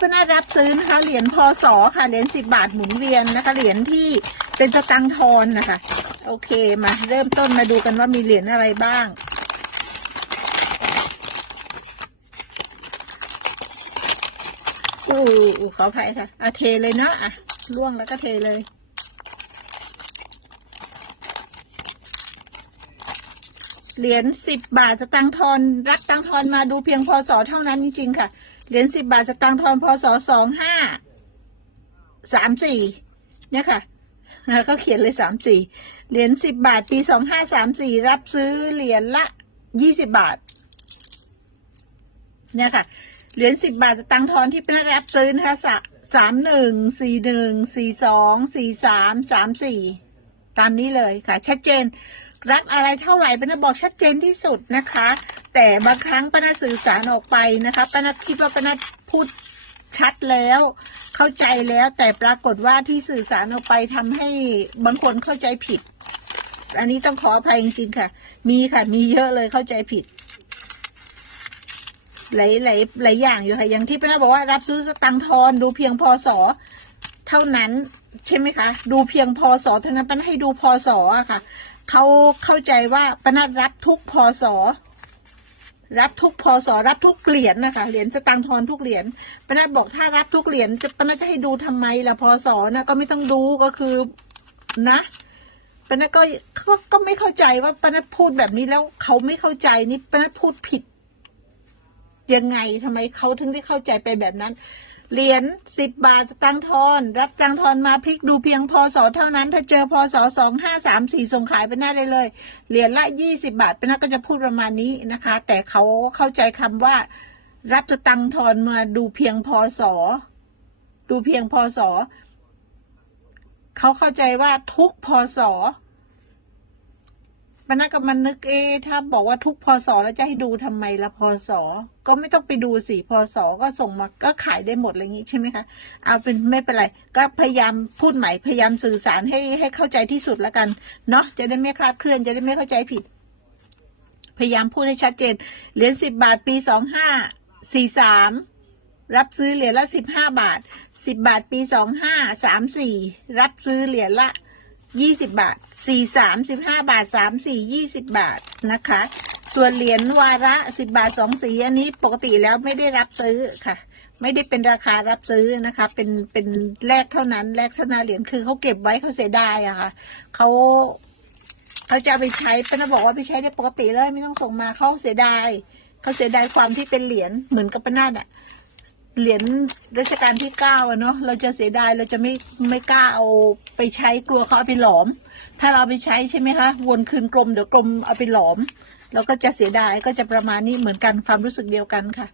ก็น่ารับซื้อนะคะเหรียญพศค่ะเหรียญสิบบาทหมุนเวียนนะคะเหรียญที่เป็นสตังทอนนะคะ โอเคมาเริ่มต้นมาดูกันว่ามีเหรียญอะไรบ้าง อู้อขออภัยค่ะเอาเทเลยเนาะอะล่วงแล้วก็เทเลยเหรียญสิบบาทสตังทอน รับตังทอนมาดูเพียงพศเท่านั้นจริงๆค่ะ เหรียญสิบบาท สตังค์ทอนพศสองห้าสามสี่เนี่ยค่ะเขาเขียนเลยสามสี่เหรียญสิบบาท ปีสองห้าสามสี่รับซื้อเหรียญละยี่สิบบาท เนี่ยค่ะ เหรียญสิบบาท สตังค์ทอนที่เป็นรับซื้อนะคะสามหนึ่งสี่หนึ่งสี่สองสี่สามสามสี่ตามนี้เลยค่ะ ชัดเจนรับอะไรเท่าไหร่เป้านบอกชัดเจนที่สุดนะคะ แต่บางครั้งป้านาสื่อสารออกไปนะคะป้านาคิดว่าป้านาพูดชัดแล้ว เข้าใจแล้วแต่ปรากฏว่าที่สื่อสารออกไปทำให้บางคนเข้าใจผิด อันนี้ต้องขออภัยจริงๆค่ะ มีค่ะ มีเยอะเลยเข้าใจผิดหลายหลายหลายอย่างอยู่ค่ะอย่างที่ป้านาบอกว่ารับซื้อสตังค์ทอนดูเพียงพศเท่านั้นใช่ไหมคะ ดูเพียงพศเท่านั้นป้านาให้ดูพศอะค่ะเขาเข้าใจว่าปนัดรับทุกพศ รับทุกพศรับทุกเหรียญนะคะ เหรียญสตางค์ทอนทุกเหรียญปนัดบอกถ้ารับทุกเหรียญจะปนัดจะให้ดูทำไมล่ะพศนะก็ไม่ต้องดูก็คือนะปนัดก็ก็ก็ไม่เข้าใจว่าปนัดพูดแบบนี้แล้วเขาไม่เข้าใจนี่ปนัดพูดผิด ยังไงทำไมเขาถึงได้เข้าใจไปแบบนั้น เหรียญสิบบาทสตังทอน รับตังทอนมาพลิกดูเพียงพศเท่านั้น ถ้าเจอพศสองห้าสามสี่ส่งขายไปหน้าได้เลย เหรียญละยี่สิบาทเป็นนักก็จะพูดประมาณนี้นะคะ แต่เขาเข้าใจคำว่า รับตังทอนมาดูเพียงพศดูเพียงพศเขาเข้าใจว่าทุกพศ ปนักกับมันนึกเอถ้าบอกว่าทุกพศแล้วจะให้ดูทำไมละพศก็ไม่ต้องไปดูสิพศก็ส่งมาก็ขายได้หมดอะไรอย่างนี้ใช่ไหมคะเอาเป็นไม่เป็นไร ก็พยายามพูดใหม่พยายามสื่อสารให้ให้เข้าใจที่สุดแล้วกันเนาะจะได้ไม่คลาดเคลื่อนจะได้ไม่เข้าใจผิด พยายามพูดให้ชัดเจนเหรียญสิบบาทปีสองห้าสี่สามรับซื้อเหรียญละสิบห้าบาทสิบบาทปีสองห้าสามสี่รับซื้อเหรียญละ ยี่สิบบาทสี่สามสิบห้าบาทสามสี่ยี่สิบบาทนะคะ ส่วนเหรียญวาระสิบบาทสองสีอันนี้ปกติแล้วไม่ได้รับซื้อค่ะ ไม่ได้เป็นราคารับซื้อนะคะ เป็นเป็นแลกเท่านั้นแลกเท่านั้นเหรียญคือเขาเก็บไว้เขาเสียดายอะค่ะเขาเขาจะเอาไปใช้เป็นบอกว่าไปใช้ได้ปกติเลยไม่ต้องส่งมาเขาเสียดายเขาเสียดายความที่เป็นเหรียญเหมือนกับปนาดอะ เหรียญรัชกาลที่เก้าอะเนาะเราจะเสียดายเราจะไม่ไม่กล้าเอาไปใช้กลัวเขาเอาไปหลอม ถ้าเราเอาไปใช้ใช่ไหมคะวนคืนกลมเดี๋ยวกลมเอาไปหลอม เราก็จะเสียดายก็จะประมาณนี้เหมือนกันความรู้สึกเดียวกันค่ะ